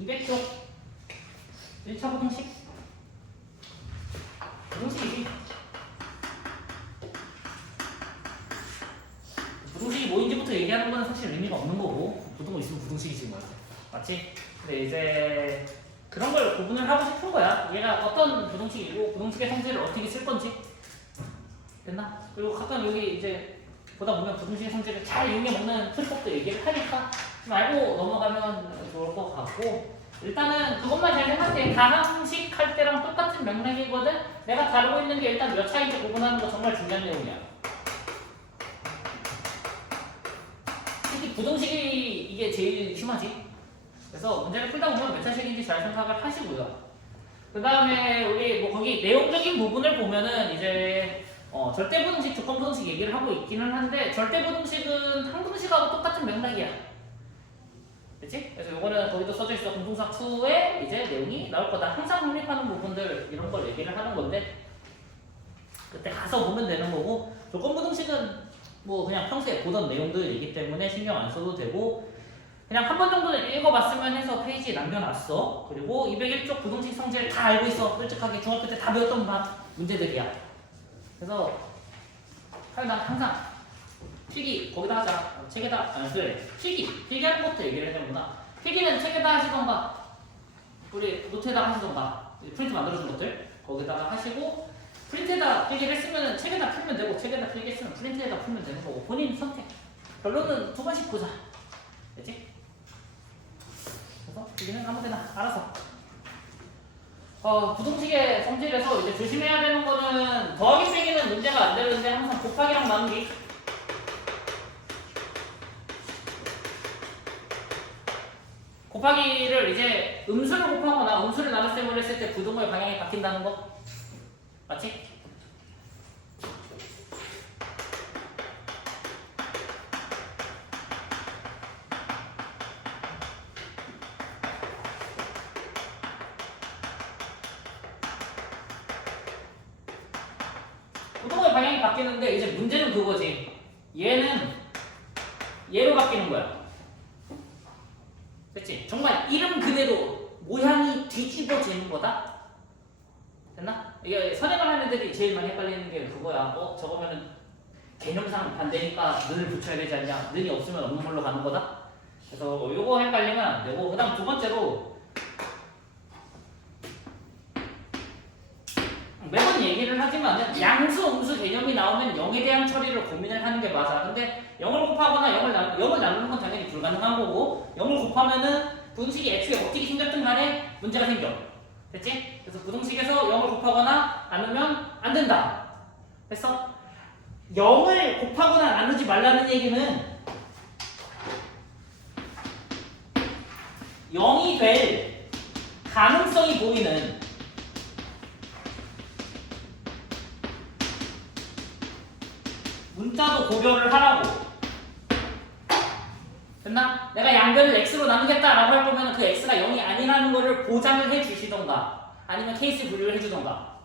200쪽 1차 부등식 부등식이지. 부등식이 뭐인지부터 얘기하는 건 사실 의미가 없는 거고 부등호 있으면 부등식이지 뭐. 맞지? 근데 이제 그런 걸 구분을 하고 싶은 거야. 얘가 어떤 부등식이고 부등식의 성질을 어떻게 쓸 건지. 됐나? 그리고 가끔 여기 이제 보다 보면 부등식의 성질을 잘 이용해 먹는 풀법도 얘기를 하니까 좀 알고 넘어가면 좋을 것 같고, 일단은 그것만 잘 생각해. 다항식 할 때랑 똑같은 맥락이거든. 내가 다루고 있는 게 일단 몇 차인지 구분하는 거 정말 중요한 내용이야. 특히 부등식이 이게 제일 심하지. 그래서 문제를 풀다 보면 몇 차식인지 잘 생각을 하시고요. 그 다음에 우리 뭐 거기 내용적인 부분을 보면은 이제 절대부등식, 조건부등식 얘기를 하고 있기는 한데, 절대부등식은 항등식하고 똑같은 맥락이야. 그치? 그래서 요거는 거기도 써져 있어. 공통사 2에 이제 내용이 나올 거다. 항상 성립하는 부분들 이런 걸 얘기를 하는 건데, 그때 가서 보면 되는 거고, 조건부등식은 뭐 그냥 평소에 보던 내용들이기 때문에 신경 안 써도 되고, 그냥 한 번 정도는 읽어봤으면 해서 페이지에 남겨놨어. 그리고 201쪽 부등식 성질 다 알고 있어. 솔직하게 중학교 때 다 배웠던 문제들이야. 그래서 난 항상 필기 거기다 하자. 책에다 그래. 필기하는 것부터 얘기를 해야되는구나. 필기는 책에다 하시던가 우리 노트에다 하시던가 프린트 만들어준 것들 거기다가 하시고, 프린트에다 필기를 했으면 책에다 풀면 되고, 책에다 필기했으면 프린트에다 풀면 되는 거고, 본인 선택. 결론은 두 번씩 보자. 됐지? 그래서 필기는 아무 데나 알아서. 부등식의 성질에서 이제 조심해야 되는 거는 더하기 빼기는 문제가 안 되는데 항상 곱하기랑 나누기. 곱하기를 이제 음수를 곱하거나 음수를 나눗셈을 했을 때 부등호의 방향이 바뀐다는 거. 맞지? 부등호의 방향이 바뀌는데 이제 문제는 그거지. 얘는 얘로 바뀌는 거야. 됐지? 정말 이름 그대로 모양이 뒤집어지는 거다? 됐나? 이게 선행을 하는 애들이 제일 많이 헷갈리는 게 그거야. 저거면은 개념상 반대니까 는을 붙여야 되지 않냐? 는이 없으면 없는 걸로 가는 거다? 그래서 요거 헷갈리면 안 되고, 그 다음 두 번째로 매번 얘기를 하지만 양수, 음수 개념이 나오면 0에 대한 처리를 고민을 하는 게 맞아. 근데 0을 곱하거나 0을 나누는 건 당연히 불가능한 거고, 0을 곱하면은 부등식이 애초에 어떻게 생겼든 간에 문제가 생겨. 됐지? 그래서 부등식에서 0을 곱하거나 나누면 안 된다. 됐어? 0을 곱하거나 나누지 말라는 얘기는 0이 될 가능성이 보이는 문자도 고려를 하라고. 됐나? 내가 양변을 x로 나누겠다라고 할 거면 그 x가 0이 아니라는 거를 보장을 해 주시던가 아니면 케이스 분류를 해 주던가.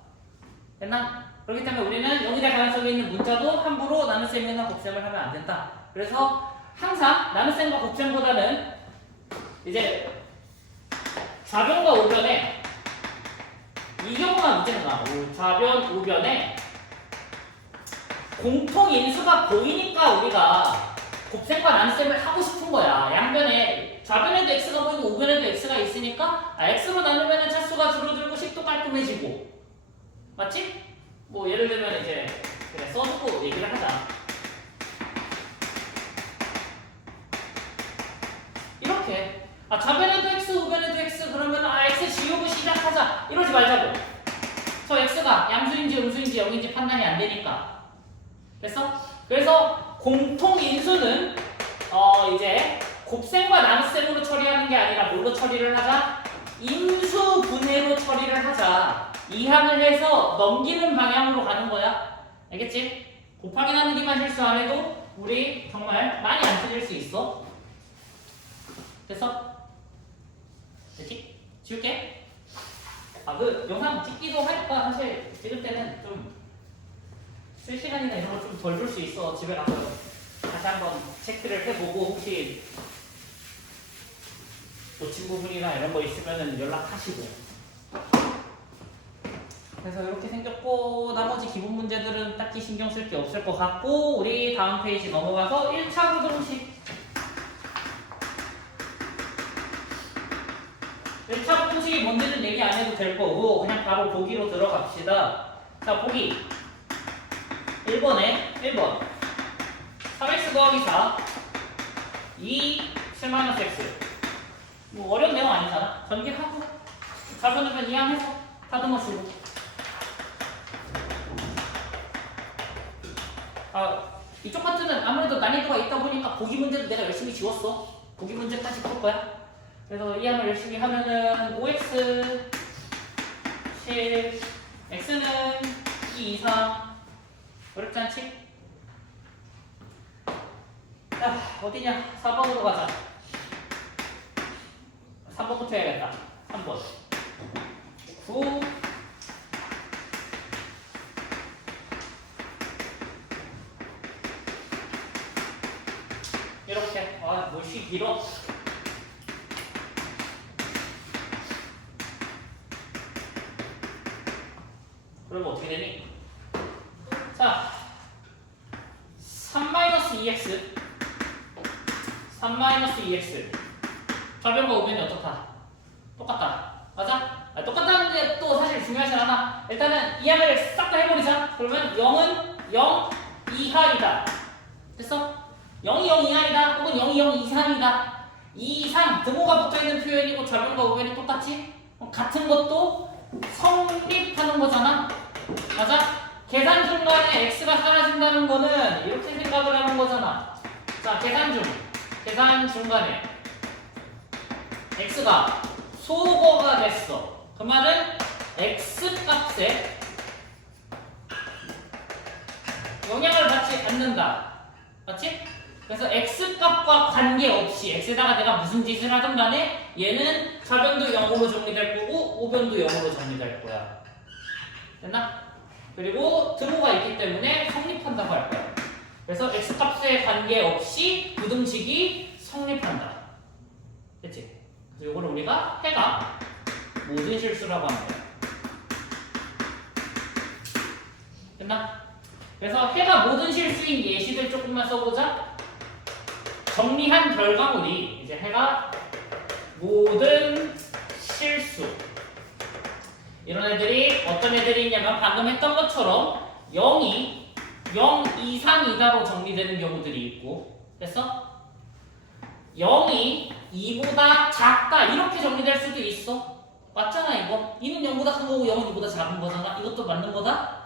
됐나? 그렇기 때문에 우리는 0이 될 가능성이 있는 문자도 함부로 나눗셈이나 곱셈을 하면 안 된다. 그래서 항상 나눗셈과 곱셈보다는 이제 좌변과 우변에 이 경우만 문제는 나오고, 좌변, 우변에 공통인수가 보이니까 우리가 곱셈과 나눗셈을 하고 싶은 거야. 양변에 좌변에도 x가 보이고 우변에도 x가 있으니까 x로 나누면 차수가 줄어들고 식도 깔끔해지고. 맞지? 뭐 예를 들면 이제 그래 써두고 얘기를 하자. 이렇게 좌변에도 x 우변에도 x 그러면 x 지우고 시작하자 이러지 말자고. 저 x가 양수인지 음수인지 0인지 판단이 안 되니까. 됐어? 그래서 공통인수는 이제 곱셈과 나눗셈으로 처리하는 게 아니라 뭘로 처리를 하자? 인수분해로 처리를 하자. 이항을 해서 넘기는 방향으로 가는 거야. 알겠지? 곱하기 나누기만 실수 안 해도 우리 정말 많이 안 틀릴 수 있어. 됐어? 됐지? 지울게. 그 영상 찍기도 하니까 사실 찍을 때는 좀 실시간이나 이런 걸 좀 덜 줄 수 있어. 집에 가서 다시 한번 체크를 해보고 혹시 놓친 부분이나 이런 거 있으면 연락하시고요. 그래서 이렇게 생겼고 나머지 기본 문제들은 딱히 신경 쓸 게 없을 것 같고 우리 다음 페이지 넘어가서 1차 부등식 1차 부등식이 뭔지는 얘기 안 해도 될 거고 그냥 바로 보기로 들어갑시다. 자 보기 1번에 1번 3x 더하기 4 2 7-x 뭐 어려운 내용 아니잖아. 전개하고 자변하면 이항해서 다듬어 주고 이쪽 파트는 아무래도 난이도가 있다 보니까 보기 문제도 내가 열심히 지웠어. 보기 문제까지 풀 거야. 그래서 이항을 열심히 하면은 5x 7 x는 2 이상 어렵지 않지? 자 어디냐 4번으로 가자. 3번부터 해야겠다. 3번 9 이렇게 뭘씨 길어. 그러면 어떻게 되니? 자 3-2x 3-2x 좌변과 우변이 어떻다? 똑같다. 맞아? 똑같다는데 또 사실 중요하진 않아. 일단은 이항을 싹 다 해버리자. 그러면 0은 0 이하이다. 됐어? 0이 0 이하이다. 혹은 0이 0 이상이다. 2 이상 등호가 붙어있는 표현이고 좌변과 우변이 똑같지? 같은 것도 성립하는 거잖아. 맞아? 계산 중간에 x가 사라진다는 거는 이렇게 생각을 하는 거잖아. 자 계산 중간에 x가 소거가 됐어. 그 말은 x 값에 영향을 받지 않는다. 맞지? 그래서 x 값과 관계없이 x에다가 내가 무슨 짓을 하든 간에 얘는 좌변도 0으로 정리될 거고 우변도 0으로 정리될 거야. 됐나? 그리고 등호가 있기 때문에 성립한다고 할 거야. 그래서 x 값에 관계없이 부등식이 성립한다. 됐지? 그래서 이거를 우리가 해가 모든 실수라고 하는 거야. 됐나? 그래서 해가 모든 실수인 예시들 조금만 써보자. 정리한 결과물이 이제 해가 모든 실수. 이런 애들이 어떤 애들이 있냐면 방금 했던 것처럼 0이 0 이상이다로 정리되는 경우들이 있고, 됐어? 0이 2보다 작다 이렇게 정리될 수도 있어. 맞잖아 이거. 2는 0보다 큰 거고 0은 2보다 작은 거잖아. 이것도 맞는 거다.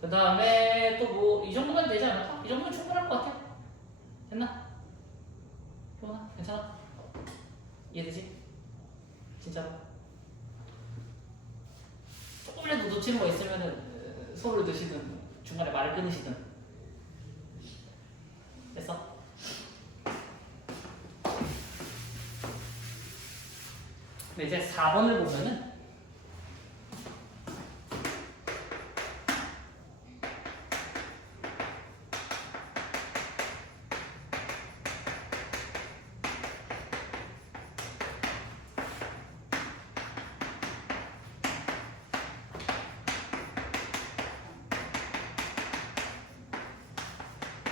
그 다음에 또 뭐 이 정도면 되지 않을까? 이 정도면 충분할 것 같아. 됐나? 효원아 괜찮아? 이해되지? 진짜로? 조금이라도 놓치는 거 있으면은 소리를 드시든 중간에 말을 끊으시든. 됐어? 근데 이제 4번을 보면은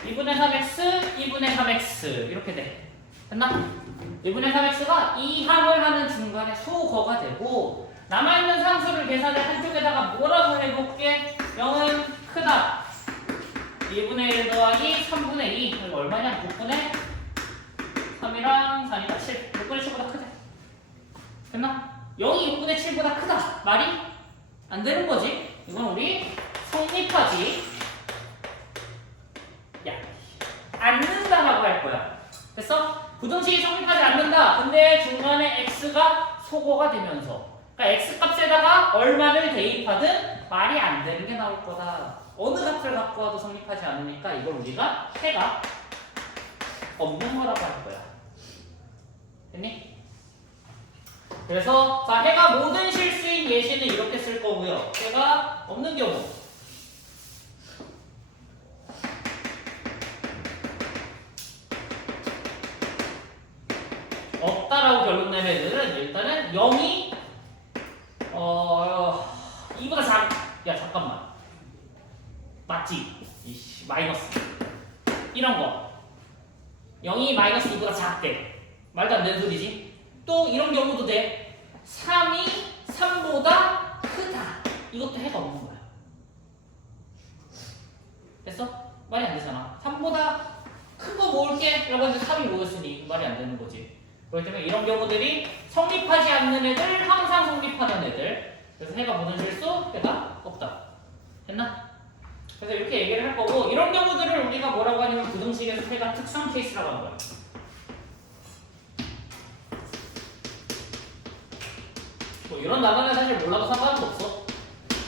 (2분의 3x) (2분의 3x) 이렇게 돼. 됐나? 2분의 3x가 이 항을 하는 중간에 소거가 되고, 남아있는 상수를 계산을 한쪽에다가 몰아서 해볼게. 0은 크다. 2분의 1 더하기 3분의 2 이거 얼마냐? 6분의 3이랑 4니까 7. 6분의 7보다 크대. 됐나? 0이 6분의 7보다 크다. 말이 안 되는 거지. 이건 우리 성립하지 않는다라고 할 거야. 됐어? 부등식이 성립하지 않는다. 근데 중간에 x가 소거가 되면서, 그러니까 x 값에다가 얼마를 대입하든 말이 안 되는 게 나올 거다. 어느 값을 갖고 와도 성립하지 않으니까 이걸 우리가 해가 없는 거라고 할 거야. 됐니? 그래서 자 해가 모든 실수인 예시는 이렇게 쓸 거고요. 해가 없는 경우 없다라고 결론 내면 얘네들은 일단은 0이 2보다 야 잠깐만 맞지? 이씨 마이너스 이런 거 0이 마이너스 2보다 작대 말도 안 되는 소리지. 또 이런 경우도 돼. 3이 3보다 크다. 이것도 해가 없는 거야. 됐어? 말이 안 되잖아. 3보다 큰 거 모을게 라고 해서 3이 모였으니 말이 안 되는 거지. 그렇기 때문에 이런 경우들이 성립하지 않는 애들, 항상 성립하는 애들. 그래서 해가 보는 실수, 해가 없다. 됐나? 그래서 이렇게 얘기를 할 거고, 이런 경우들을 우리가 뭐라고 하냐면 부등식에서 해가 특수한 케이스라고 하는 거야. 뭐 이런 단어는 사실 몰라도 상관은 없어.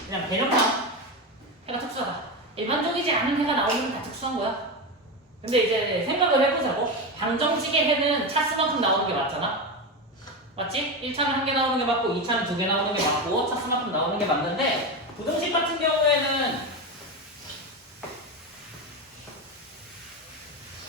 그냥 개념만 해가 특수하다. 일반적이지 않은 해가 나오면 다 특수한 거야. 근데 이제 생각을 해보자고. 방정식의 해는 차수만큼 나오는 게 맞잖아. 맞지? 1차는 1개 나오는 게 맞고 2차는 2개 나오는 게 맞고 차수만큼 나오는 게 맞는데 부등식 같은 경우에는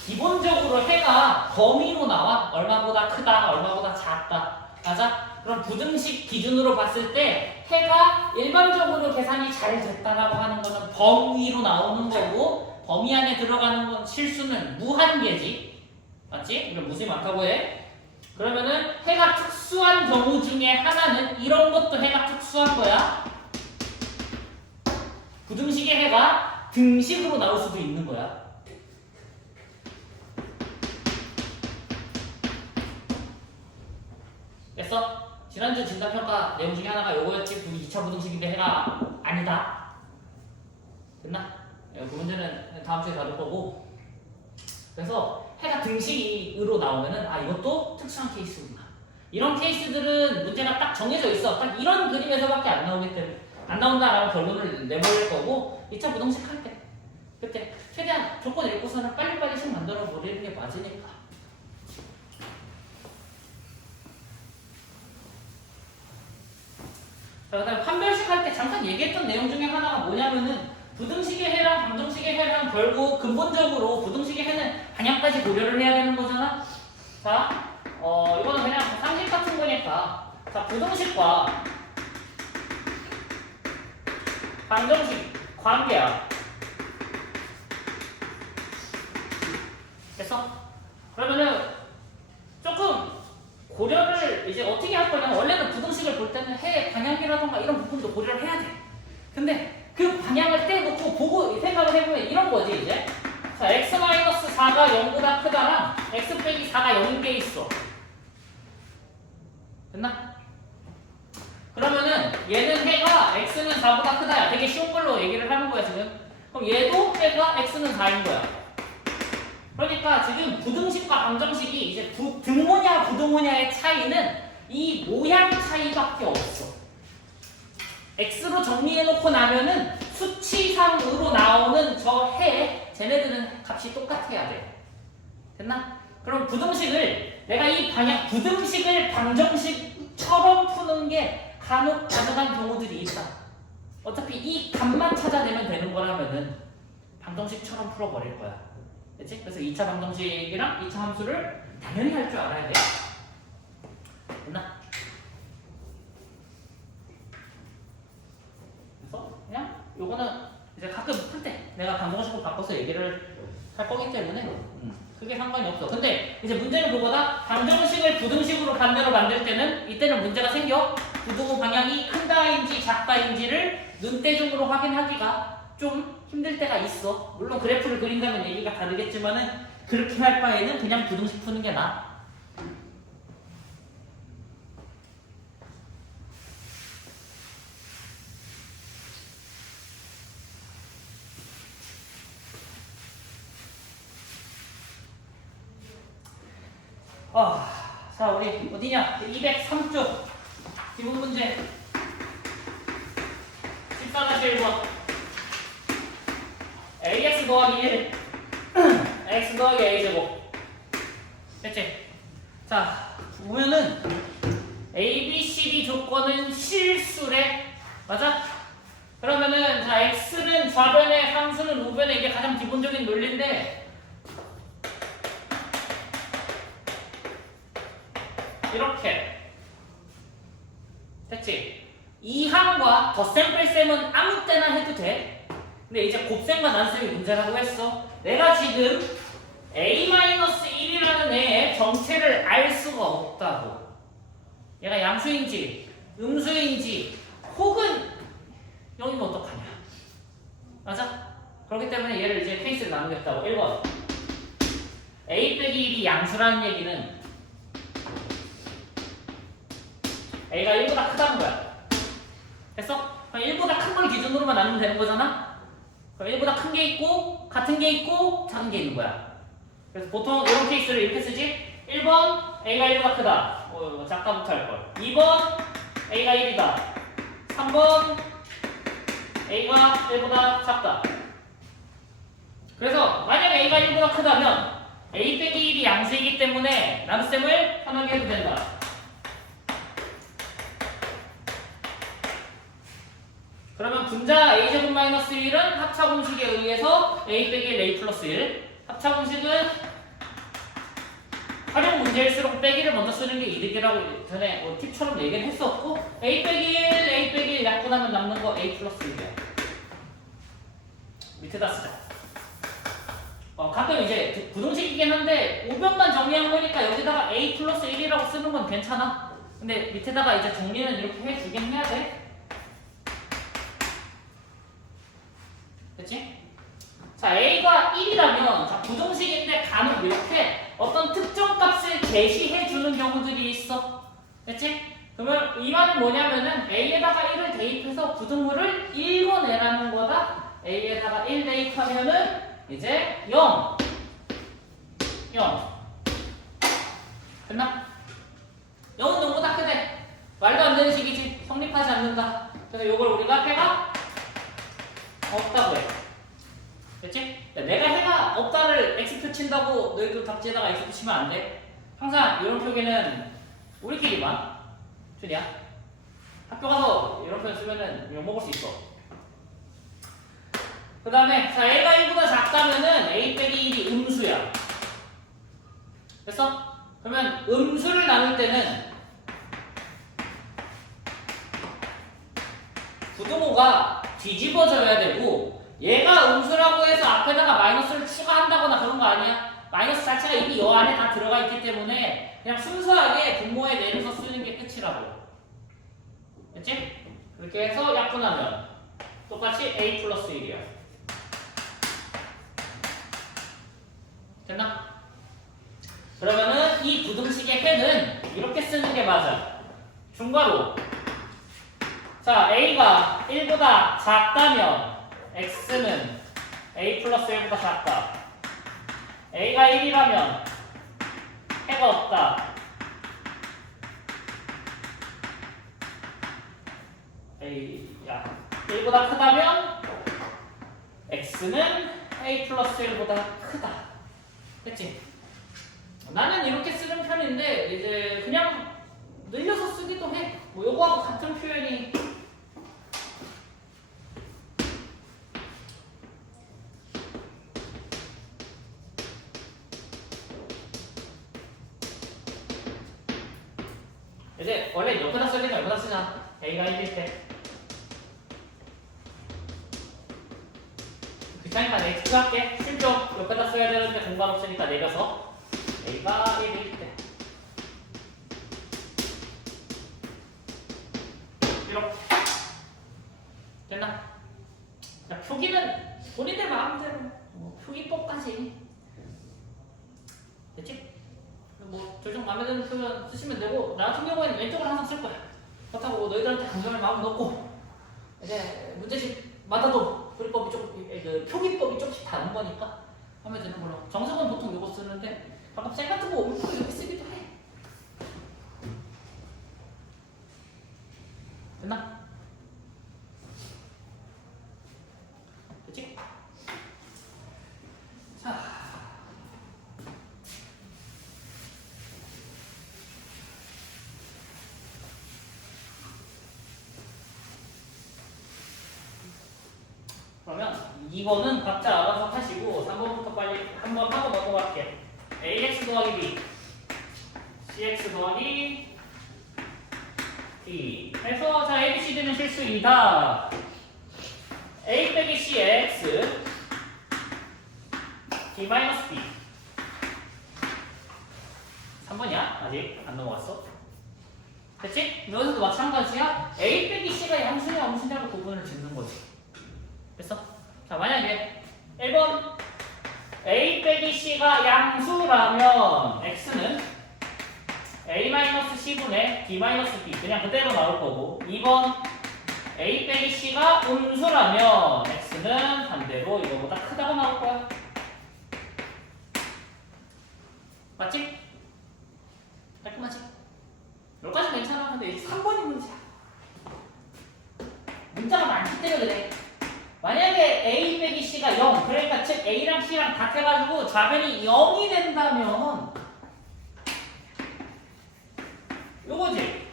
기본적으로 해가 범위로 나와. 얼마보다 크다, 얼마보다 작다. 맞아? 그럼 부등식 기준으로 봤을 때 해가 일반적으로 계산이 잘 됐다라고 하는 거는 범위로 나오는 거고 범위 안에 들어가는 건 실수는 무한계지. 맞지? 우리가 무수히 많다고 해. 그러면은 해가 특수한 경우 중에 하나는 이런 것도 해가 특수한 거야. 부등식의 해가 등식으로 나올 수도 있는 거야. 됐어? 지난주 진단평가 내용 중에 하나가 요거였지. 2차 부등식인데 해가 아니다. 됐나? 그 문제는 다음 주에 다룰 거고. 그래서 해가 등식으로 나오면은 아 이것도 특수한 케이스구나. 이런 케이스들은 문제가 딱 정해져 있어. 딱 이런 그림에서밖에 안 나오기 때문에 안 나온다라는 결론을 내버릴 거고 2차 부등식 할 때 그때 최대한 조건 읽고서는 빨리빨리씩 만들어 버리는 게 맞으니까. 자, 그다음 판별식 할 때 잠깐 얘기했던 내용 중에 하나가 뭐냐면은 부등식의 해랑 방정식의 해랑 결국 근본적으로 부등식의 해는 방향까지 고려를 해야 되는 거잖아. 자, 이거는 그냥 상식 같은 거니까. 자, 부등식과 방정식 관계야. 됐어? 그러면은 조금 고려를 이제 어떻게 할 거냐면 원래는 부등식을 볼 때는 해의 방향이라던가 이런 부분도 고려를 해야 돼. 근데 그 방향을 떼놓고 보고 생각을 해보면 이런 거지 이제. 자, x-4가 0보다 크다랑 x 빼기 4가 0인 게 있어. 됐나? 그러면은 얘는 해가 x는 4보다 크다야. 되게 쉬운 걸로 얘기를 하는 거야 지금. 그럼 얘도 해가 x는 4인 거야. 그러니까 지금 부등식과 방정식이 이제 등호냐 부등호냐의 차이는 이 모양 차이밖에 없어. x로 정리해놓고 나면은 수치상으로 나오는 저 해, 쟤네들은 값이 똑같아야 돼. 됐나? 그럼 부등식을 내가 이 방향 부등식을 방정식처럼 푸는 게 간혹 가능한 경우들이 있다. 어차피 이 값만 찾아내면 되는 거라면은 방정식처럼 풀어버릴 거야. 됐지? 그래서 2차 방정식이랑 2차 함수를 당연히 할 줄 알아야 돼. 됐나? 그래서 그냥 요거는 이제 가끔 풀 때 내가 방정식으로 바꿔서 얘기를 할 거기 때문에 크게 상관이 없어. 근데 이제 문제는 그거다. 방정식을 부등식으로 반대로 만들 때는 이때는 문제가 생겨. 부등호 방향이 큰다인지 작다인지를 눈대중으로 확인하기가 좀 힘들 때가 있어. 물론 그래프를 그린다면 얘기가 다르겠지만은 그렇게 할 바에는 그냥 부등식 푸는 게 나아. 자, 우리 어디냐? 203쪽 기본 문제 14-1번 ax 더하기 1 x 더하기 a제곱. 됐지? 자, 보면은 a, b, c, d 조건은 실수래. 맞아? 그러면은 자, x는 좌변에 상수는 우변에 이게 가장 기본적인 논리인데 이렇게 됐지? 이 항과 덧셈 뺄셈은 아무 때나 해도 돼. 근데 이제 곱셈과 난셈이 문제라고 했어. 내가 지금 a-1이라는 애의 정체를 알 수가 없다고. 얘가 양수인지 음수인지 혹은 0이면 어떡하냐. 맞아? 그렇기 때문에 얘를 이제 케이스를 나누겠다고. 1번 a 빼기 1이 양수라는 얘기는 a가 1보다 크다는 거야. 됐어? 그럼 1보다 큰 걸 기준으로만 나누면 되는 거잖아? 그럼 1보다 큰 게 있고 같은 게 있고 작은 게 있는 거야. 그래서 보통 이런 케이스를 이렇게 쓰지. 1번 a가 1보다 크다. 작다부터 할걸. 2번 a가 1이다. 3번 a가 1보다 작다. 그래서 만약에 a가 1보다 크다면 a 빼기 1이 양수이기 때문에 나눗셈을 편하게 해도 된다. 그러면 분자 a제곱 마이너스 1은 합차 공식에 의해서 a 빼기 1 a 플러스 1. 합차 공식은 활용 문제일수록 빼기를 먼저 쓰는 게 이득이라고 전에 팁처럼 얘기를 했었고, a 빼기 1 a 빼기 1 약분하면 남는 거 a 플러스 1이야. 밑에다 쓰자. 가끔 이제 부동식이긴 한데 우변만 정리한 거니까 여기다가 a 플러스 1이라고 쓰는 건 괜찮아. 근데 밑에다가 이제 정리는 이렇게 해주긴 해야 돼. 됐지? 자, a가 1이라면 자, 부동식인데 간혹 이렇게 어떤 특정 값을 제시해주는 경우들이 있어. 됐지? 그러면 이 말은 뭐냐면은 a에다가 1을 대입해서 부등물을 읽어내라는 거다. a에다가 1 대입하면은 이제 0 됐나? 0은 0보다 크대. 말도 안 되는 식이지. 성립하지 않는다. 그래서 이걸 우리가 해가 없다고 해. 됐지? 내가 해가 없다를 x표 친다고 너희도 답지에다가 x표 치면 안 돼. 항상 이런 표기는 우리끼리만. 준이야? 학교 가서 이런 표현 쓰면은 욕먹을 수 있어. 그 다음에 자 a가 1보다 작다면은 a 빼기 1이 음수야. 됐어? 그러면 음수를 나눌 때는 부등호가 뒤집어져야 되고, 얘가 음수라고 해서 앞에다가 마이너스를 추가한다거나 그런 거 아니야. 마이너스 자체가 이미 요 안에 다 들어가 있기 때문에 그냥 순수하게 분모에 내려서 쓰는 게 끝이라고. 됐지? 그렇게 해서 약분하면 똑같이 a 플러스 1이야. 됐나? 그러면은 이 부등식의 해는 이렇게 쓰는 게 맞아. 중괄호. 자, a가 1보다 작다면 x는 a 플러스 1보다 작다. a가 1이라면 해가 없다. a야 1보다 크다면 x는 a 플러스 1보다 크다. 됐지? 나는 이렇게 쓰는 편인데 이제 그냥 늘려서 쓰기도 해. 뭐 요거하고 같은 표현이 이제 원래 옆에다 쓰니까 옆에다 쓰자. a가 1일 때 귀찮으니까 x 할게. 실적 옆에다 써야 되는데 공간 없으니까 내려서 a가 1일 때 이렇게 됐나? 자, 표기는 본인들 마음대로 표기법까지 됐지? 뭐 조정 마음에 드는 표현 쓰시면 되고, 나 같은 경우에는 왼쪽을 항상 쓸 거야. 그렇다고 너희들한테 강조할 마음 넣고 이제 문제집마다도 조리법이 그 표기법이 조금씩 다른 거니까 하면 되는 걸로. 정석은 보통 이거 쓰는데 가끔 셀 같은 거 오면 이렇게 쓰기도 해. 됐나? 됐지? 자, 그러면 2번은 각자 알아서 하시고 3번부터 빨리 한번 하고 넘어갈게요. ax 더하기 b, cx 더하기 B 해서 자 A, B, C, D는 실수 2다. A 빼기 C의 X D 마이너스 B 3번이야? 아직 안 넘어갔어? 됐지? 여기서도 마찬가지야. A 빼기 C가 양수냐 음수냐로 구분을 짓는 거지. 됐어? 자 만약에 1번 A 빼기 C가 양수라면 X는 A-C분의 D-B 그냥 그대로 나올 거고 2번 A 빼기 C가 음수라면 X는 반대로 이거보다 크다고 나올 거야. 맞지? 깔끔하지? 여기까지 괜찮아. 근데 3번이 문제야. 문자가 많기 때문에 그래. 만약에 A 빼기 C가 0 그러니까 즉 A랑 C랑 같아가지고 좌변이 0이 된다면 요거지.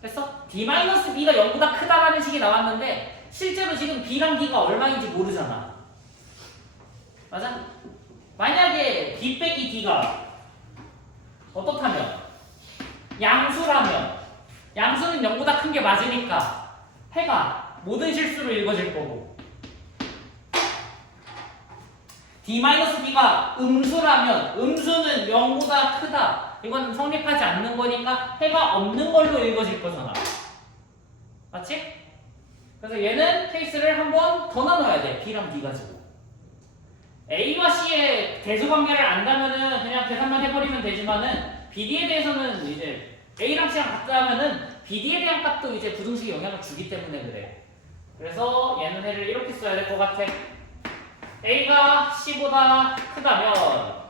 됐어? D-B가 0보다 크다라는 식이 나왔는데 실제로 지금 B랑 D가 얼마인지 모르잖아. 맞아? 만약에 B 빼기 D가 어떻다면 양수라면 양수는 0보다 큰 게 맞으니까 해가 모든 실수로 읽어질 거고 D-B가 음수라면 음수는 0보다 크다. 이건 성립하지 않는 거니까 해가 없는 걸로 읽어질 거잖아. 맞지? 그래서 얘는 케이스를 한 번 더 나눠야 돼. B랑 D 가지고. A와 C의 대수관계를 안다면은 그냥 계산만 해버리면 되지만은 BD에 대해서는 이제 A랑 C랑 같다 하면은 BD에 대한 값도 이제 부등식에 영향을 주기 때문에 그래. 그래서 얘는 해를 이렇게 써야 될 것 같아. A가 C보다 크다면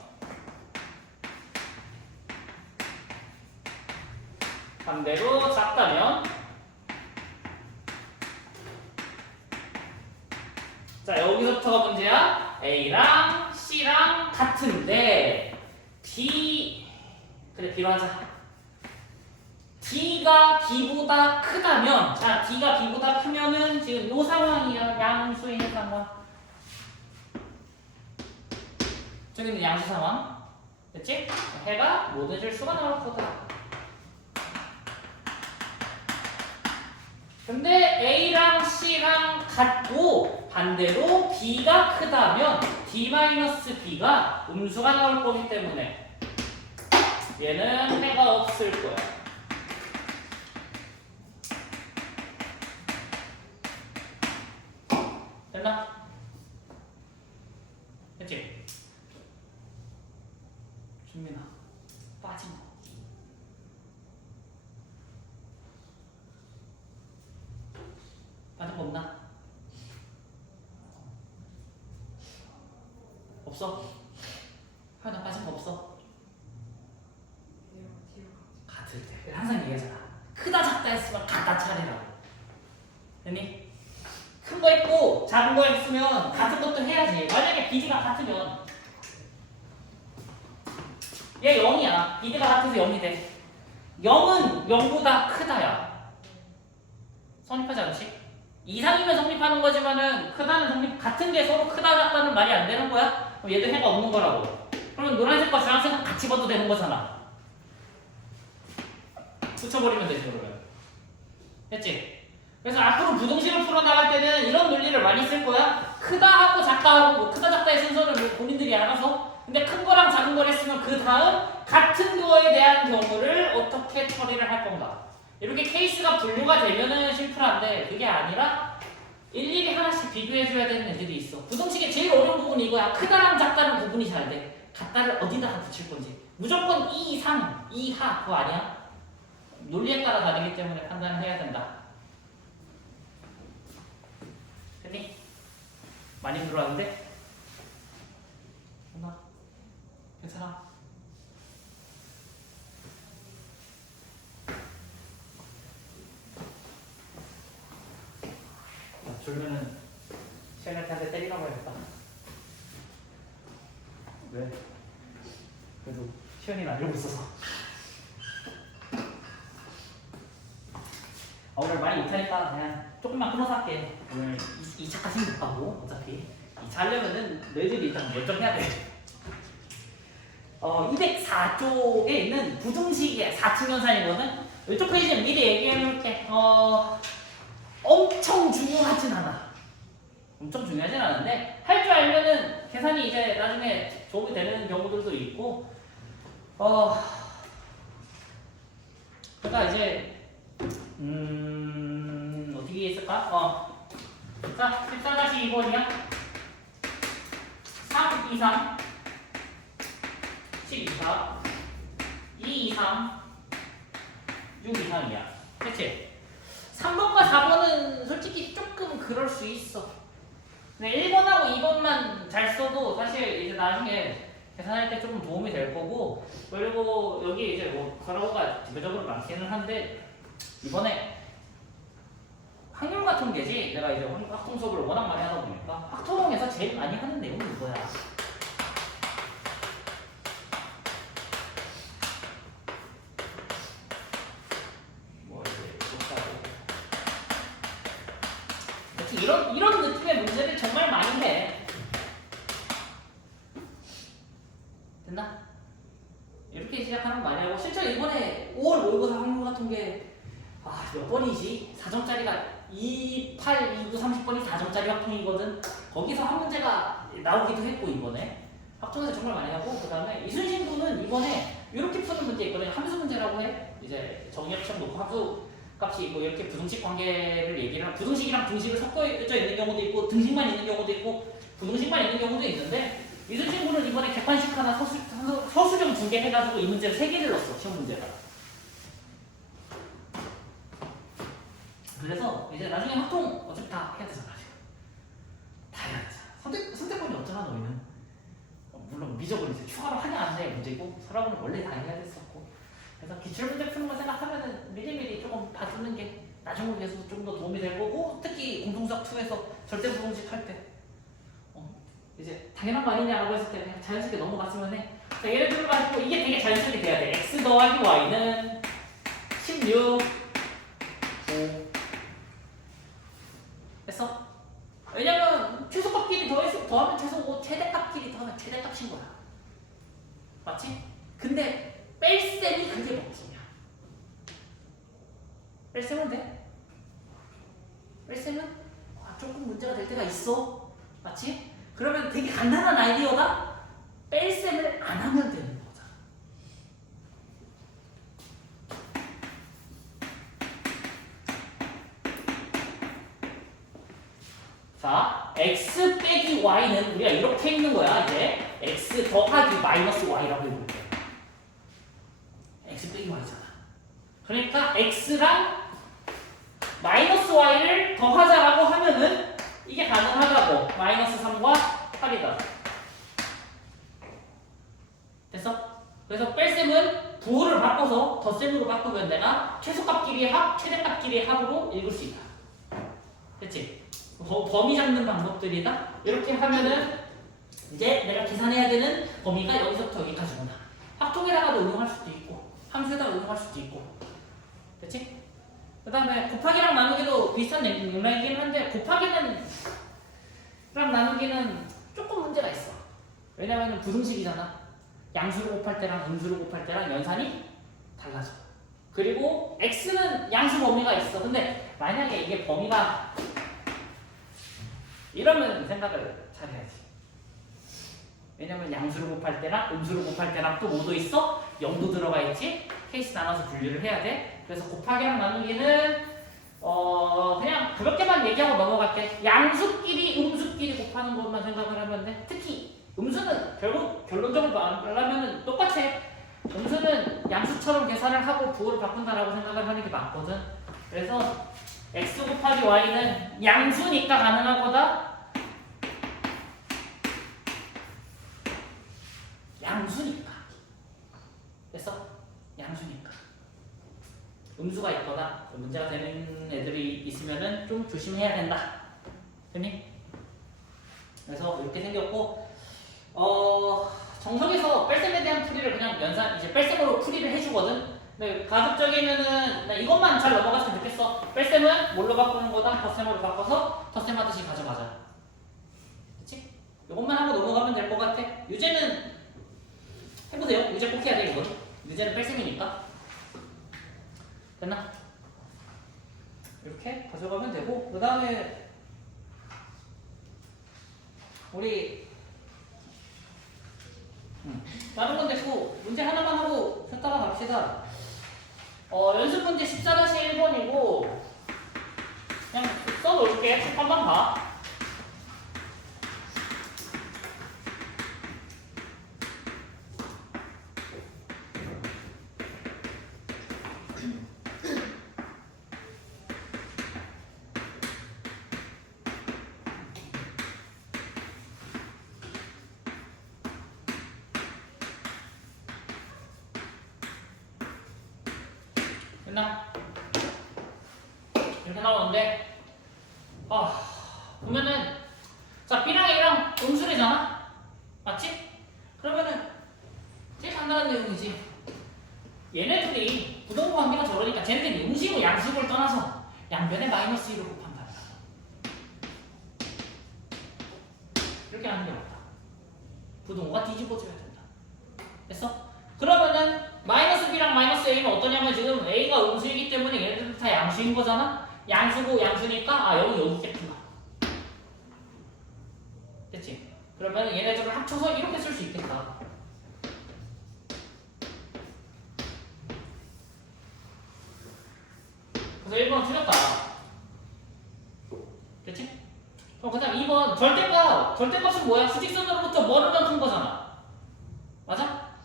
반대로 작다면 자 여기서부터가 문제야. A랑 C랑 같은데 D 그래 B로 하자. D가 B보다 크다면 자 D가 B보다 크면은 지금 요 상황이야. 양수인 상황. 저기는 양수 상황. 됐지? 해가 모든 실수가 나올 거다. 근데 A랑 C랑 같고 반대로 B가 크다면 D-B가 음수가 나올 거기 때문에 얘는 해가 없을 거야. 됐나? 됐지? 준민아 빠진 거 빠진 거 없나? 없어? 하나 빠진 거 없어? 같을 때 항상 얘기하잖아. 크다 작다 했으면 같다 차례라고. 됐니? 큰 거 있고 작은 거 있으면 같은 것도 해야지. 만약에 BD가 같으면 얘 0이야. BD가 같아서 0이 돼. 0은 0보다 크다야. 성립하지 않지? 이상이면 성립하는 거지만은 크다는 성립 같은 게 서로 크다 작다는 말이 안 되는 거야? 그럼 얘도 해가 없는 거라고. 그러면 노란색과 주황색은 같이 봐도 되는 거잖아. 붙여버리면 되지 그러면. 됐지? 그래서 앞으로 부등식을 풀어나갈 때는 이런 논리를 많이 쓸 거야. 크다 하고 작다 하고 뭐 크다 작다의 순서는 뭐 본인들이 알아서. 근데 큰 거랑 작은 걸 했으면 그 다음 같은 거에 대한 경우를 어떻게 처리를 할 건가. 이렇게 케이스가 분류가 되면은 심플한데 그게 아니라 일일이 하나씩 비교해줘야 되는 애들이 있어. 부등식의 제일 어려운 부분이 이거야. 크다랑 작다는 부분이 잘 돼. 같다를 어디다가 붙일 건지. 무조건 이 이상, 이하 그거 아니야. 논리에 따라 다르기 때문에 판단을 해야 된다. 됐니? 많이 들어왔는데? 됐나? 괜찮아? 졸면은 시간을 타는데 때리라고 해야겠다. 왜? 그래도 시연이는 안 이러고 있어서. 오늘 많이 못하니까 그냥 조금만 끊어서 할게. 오늘 2차까지는 못 가고 어차피 2차 하려면은 너희들이 일단 결정해야 돼. 204쪽에 있는 부등식의 4층 연산이거든. 이쪽 페이지는 미리 얘기해놓을게. 엄청 중요하진 않아. 엄청 중요하진 않은데 할 줄 알면은 계산이 이제 나중에 도움이 되는 경우들도 있고. 그러니까 이제 어떻게 있을까? 자, 14-2번이야. 3 이상 10 이상 2 이상 6 이상이야. 그치? 3번과 4번은 솔직히 조금 그럴 수 있어. 근데 1번하고 2번만 잘 써도 사실 이제 나중에 계산할 때 조금 도움이 될 거고, 그리고 여기 이제 뭐 가로가 대표적으로 많기는 한데 이번에 확률 같은 게지, 내가 이제 확통 수업을 워낙 많이 하다 보니까 확통에서 제일 많이 하는 내용이 이거야. 뭐 이제 이런 느낌의 문제를 정말 많이 해. 됐나? 이렇게 시작하는 거 많이 하고, 실제로 이번에 5월 모의고사 확률 같은 게 몇 번이지? 4점짜리가 2, 8, 2, 9, 30번이 4점짜리 확통이거든. 거기서 한 문제가 나오기도 했고, 이번에 확통에서 정말 많이 하고, 그 다음에 이순신 군은 이번에 이렇게 푸는 문제 있거든요. 함수 문제라고 해. 이제 정의역점 놓고 함수 값이 있고 이렇게 부등식 관계를 얘기를 하면, 부등식이랑 등식을 섞어져 있는 경우도 있고 등식만 있는 경우도 있고 부등식만 있는 경우도 있는데, 이순신 군은 이번에 객관식 하나 서술형 2개 해가지고 이 문제를 3개를 넣었어. 시험 문제가. 그래서 이제 나중에 확통 어차피 다 해야 되잖아. 다 해야 되잖아. 선택권이 없잖아 너희는. 물론 미적은 이제 추가로 하냐 안 하냐의 문제고, 서랍은 원래 다 해야 됐었고. 그래서 기출문제 푸는 거 생각하면은 미리미리 조금 봐두는 게 나중을 위해서 좀 더 도움이 될 거고, 특히 공통수학 2에서 절대 부등식 할 때 이제 당연한 거 아니냐라고 했을 때 그냥 자연스럽게 넘어갔으면 해. 자, 예를 들어가지고 이게 되게 자연스럽게 돼야 돼. x 더하기 y는 16, 5 됐어? 왜냐면 최소값끼리 더하면 최소고 최대값끼리 더하면 최대값인 거야. 맞지? 근데 뺄셈이 그게 먹히냐? 뺄셈은 돼? 뺄셈은 조금 문제가 될 때가 있어. 맞지? 그러면 되게 간단한 아이디어가 뺄셈을 안 하면 되는 거잖아. 자, x 빼기 y는 우리가 이렇게 읽는 거야. 이제 x 더하기 마이너스 y라고 읽는 거야. x 빼기 y잖아. 그러니까 x랑 마이너스 y를 더하자라고 하면은 이게 가능하다고. 마이너스 3과 8이다. 됐어? 그래서 뺄셈은 부호를 바꿔서 덧셈으로 바꾸면 내가 최소값끼리의 합, 최대값끼리의 합으로 읽을 수 있다. 됐지? 범위 잡는 방법들이다. 이렇게 하면은 이제 내가 계산해야 되는 범위가 여기서부터 여기까지구나. 합통에다가도 응용할 수도 있고 함수에다가 응용할 수도 있고. 됐지? 그 다음에 곱하기랑 나누기도 비슷한 맥락이긴 한데, 곱하기랑 나누기는 조금 문제가 있어. 왜냐면 부등식이잖아. 양수를 곱할 때랑 음수를 곱할 때랑 연산이 달라져. 그리고 x는 양수 범위가 있어. 근데 만약에 이게 범위가 이러면 생각을 잘 해야지. 왜냐면 양수를 곱할 때랑 음수를 곱할 때랑 또 뭐도 있어? 0도 들어가 있지? 케이스 나눠서 분류를 해야 돼. 그래서 곱하기랑 나누기는 그냥 그렇게만 얘기하고 넘어갈게. 양수끼리 음수끼리 곱하는 것만 생각을 하면 돼. 특히 음수는 결국 결론적으로 말하면 똑같아. 음수는 양수처럼 계산을 하고 부호를 바꾼다라고 생각을 하는 게 맞거든. 그래서 x 곱하기 y는 양수니까 가능한 거다. 양수니까. 됐어? 양수니까. 음수가 있거나 문제가 되는 애들이 있으면은 좀 조심해야 된다. 됐니? 그래서 이렇게 생겼고, 정석에서 뺄셈에 대한 풀이를 그냥 이제 뺄셈으로 풀이를 해주거든. 근데 가급적이면은 이것만 잘 넘어갔으면 좋겠어. 뺄셈은 뭘로 바꾸는 거다? 덧셈으로 바꿔서 덧셈 하듯이 가져가자. 그치? 이것만 하고 넘어가면 될 것 같아. 유제는 해보세요. 의제 꼭 해야 돼 이거는. 의제는 뺄셈이니까. 됐나? 이렇게 가져가면 되고 그 다음에 우리 다른 건 됐고 문제 하나만 하고 쉬었다가 갑시다. 연습 문제 14-1번이고 그냥 써놓을게. 책 한번 봐. 됐나? 이렇게 나오는데 보면은 자 B랑 A랑 음수래잖아? 맞지? 그러면은 제일 간단한 내용이지. 얘네들이 부동부 관계가 저러니까 쟤네들이 음식과 양식을 떠나서 양변에 마이너스 1을 곱한다. 이렇게 하는 게 맞다. 부동호가 뒤집어져야 된다. 됐어? 그러면은 마이너스 B랑 마이너스 A는 어떠냐면 지금 A가 음수이기 때문에 얘네들은 다 양수인 거잖아? 양수고 양수니까 여기 있겠구나. 됐지? 그러면 얘네들을 합쳐서 이렇게 쓸 수 있겠다. 그래서 1번 틀렸다. 됐지? 그럼 그 다음 2번 절대값은 뭐야? 수직선으로부터 멀으면 거잖아. 맞아?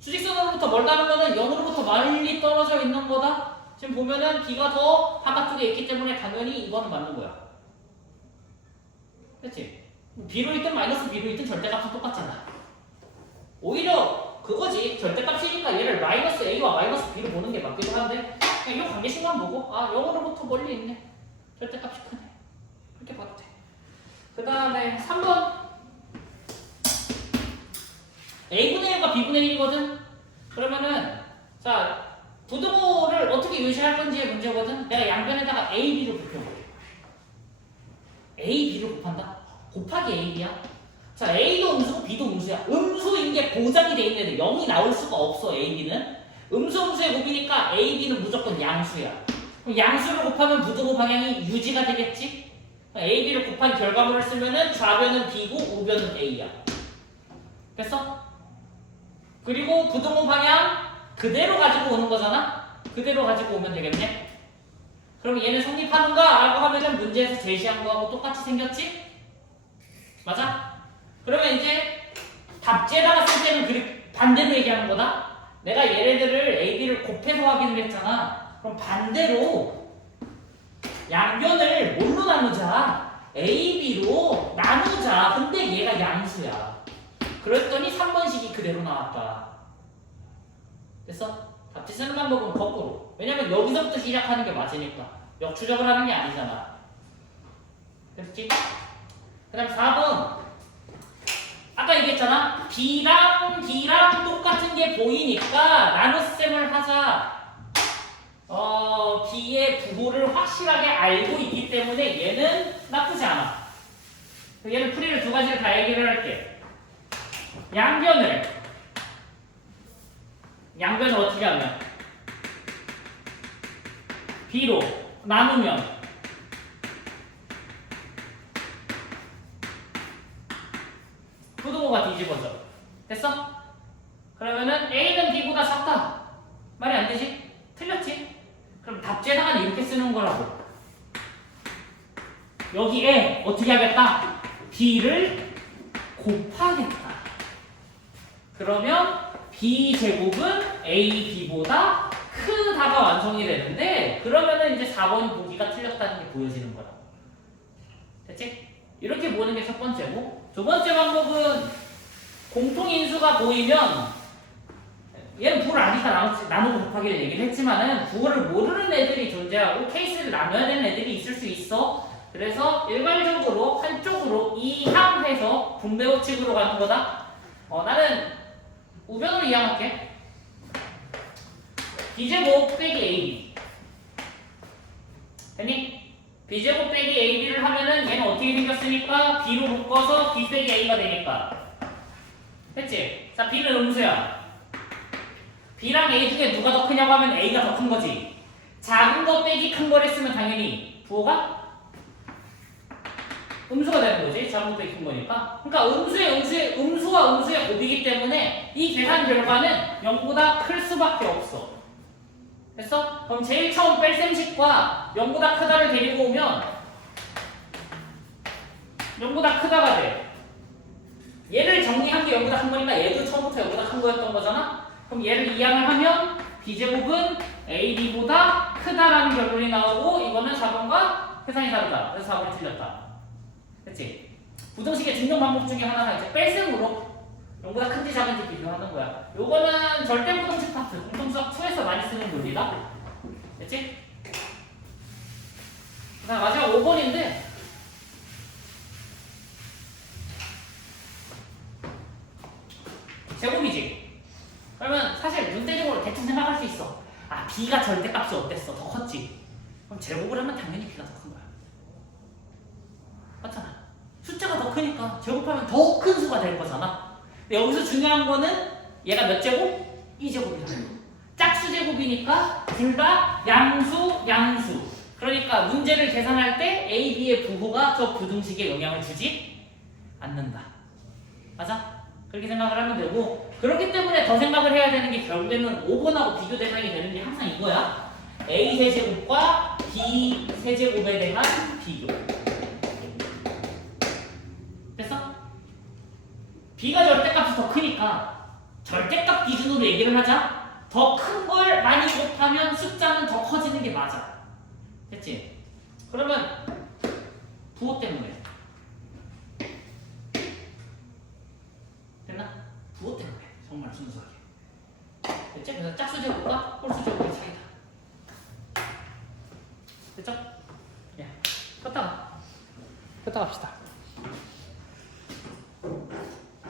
수직선으로부터 멀다는 거는 0으로부터 멀리 떨어져 있는 거다. 지금 보면은 B가 더 바깥쪽에 있기 때문에 당연히 2번은 맞는 거야. 됐지? B로 있든 마이너스 B로 있든 절대값은 똑같잖아. 오히려 그거지. 절대값이니까 얘를 마이너스 A와 마이너스 B로 보는 게 맞기도 한데 그냥 이 관계식만 보고 0으로부터 멀리 있네. 절대값이 크네. 그렇게 봐도 돼. 그 다음에 3번 A분의 1과 B분의 1이거든? 그러면은 자 부등호를 어떻게 유지할 건지의 문제거든? 내가 양변에다가 A, B를 곱해볼게. A, B를 곱한다? 곱하기 A, B야? 자 A도 음수고 B도 음수야. 음수인 게 보장이 돼 있는 애들 0이 나올 수가 없어. A, B는 음수의 곱이니까 A, B는 무조건 양수야. 그럼 양수를 곱하면 부등호 방향이 유지가 되겠지? A, B를 곱한 결과물을 쓰면은 좌변은 B고 우변은 A야. 됐어? 그리고 부등호 방향 그대로 가지고 오는 거잖아? 그대로 가지고 오면 되겠네? 그럼 얘는 성립하는가? 라고 하면은 문제에서 제시한 거하고 똑같이 생겼지? 맞아? 그러면 이제 답지에다가 쓸 때는 반대로 얘기하는 거다? 내가 얘네들을 A, B를 곱해서 확인을 했잖아. 그럼 반대로 양변을 뭘로 나누자? A, B로 나누자. 근데 얘가 양수야. 그랬더니 3번식이 그대로 나왔다. 됐어? 답지 쓰는 방법은 거꾸로. 왜냐면 여기서부터 시작하는 게 맞으니까. 역추적을 하는 게 아니잖아. 됐지? 그 다음 4번. 아까 얘기했잖아. B랑 D랑 똑같은 게 보이니까 나눗셈을 하자. B의 부호를 확실하게 알고 있기 때문에 얘는 나쁘지 않아. 얘는 풀이를 두 가지를 다 얘기를 할게. 양변을 어떻게 하면 B로 나누면 부등호가 뒤집어져. 됐어? 그러면은 A는 B보다 작다. 말이 안 되지? 틀렸지? 그럼 답지에다가 이렇게 쓰는 거라고. 여기에 어떻게 하겠다? B를 곱하겠다. 그러면 B제곱은 AB보다 크다가 완성이 되는데 그러면은 이제 4번이 보기가 틀렸다는 게 보여지는 거야. 됐지? 이렇게 보는 게 첫 번째고 두 번째 방법은 공통인수가 보이면 얘는 부호를 아니까 나누고 곱하기를 얘기를 했지만은 부호를 모르는 애들이 존재하고 케이스를 나눠야 되는 애들이 있을 수 있어. 그래서 일괄적으로 한쪽으로 이항해서 분배법칙으로 가는 거다. 나는 우변으로 이항할게. B제곱 빼기 AB 됐니? B제곱 빼기 AB를 하면은 얘는 어떻게 생겼으니까 B로 묶어서 B 빼기 A가 되니까 됐지? 자 B는 음수야. B랑 A 중에 누가 더 크냐고 하면 A가 더 큰 거지. 작은 거 빼기 큰 거를 쓰면 당연히 부호가 음수가 되는 거지. 작은 거 빼기 큰 거니까. 그러니까 음수와 음수의 곱이기 때문에 이 계산 결과는 0보다 클 수밖에 없어. 됐어? 그럼 제일 처음 뺄 셈식과 0보다 크다를 데리고 오면 0보다 크다가 돼. 얘를 정리한 게 0보다 큰 거니까 얘도 처음부터 0보다 큰 거였던 거잖아? 그럼 얘를 이항을 하면 B제곱은 AB보다 크다라는 결론이 나오고 이거는 4번과 계산이 다르다. 그래서 4번이 틀렸다. 그치? 부등식의 증명 방법 중에 하나가 이제 뺄셈으로 0보다 큰지 작은지 비교하는 거야. 요거는 절대 부등식 파트, 공통수학 2에서 많이 쓰는 논리다. 됐지? 자, 마지막 5번인데 제곱이지. 그러면 사실 문제적으로 대충 생각할 수 있어. 아, B가 절대값이 어땠어? 더 컸지. 그럼 제곱을 하면 당연히 B가 더 큰 거야. 맞잖아. 숫자가 더 크니까 제곱하면 더 큰 수가 될 거잖아. 근데 여기서 중요한 거는 얘가 몇 제곱? 2제곱이잖아. 짝수 제곱이니까 둘 다 양수. 그러니까 문제를 계산할 때 A, B의 부호가 저 부등식에 영향을 주지 않는다. 맞아? 그렇게 생각을 하면 되고, 그렇기 때문에 더 생각을 해야 되는 게 결국에는 5번하고 비교 대상이 되는 게 항상 이거야. A 세제곱과 B 세제곱에 대한 비교. 됐어? B가 절대값이 더 크니까 절대값 기준으로 얘기를 하자. 더 큰 걸 많이 곱하면 숫자는 더 커지는 게 맞아. 됐지? 그러면 부호 때문에 됐나? 부호 때문에 정말 순수하게. 됐지? 그래서 짝수 제곱과 홀수 제곱의 차이다. 됐죠? 예. 껐다가 합시다.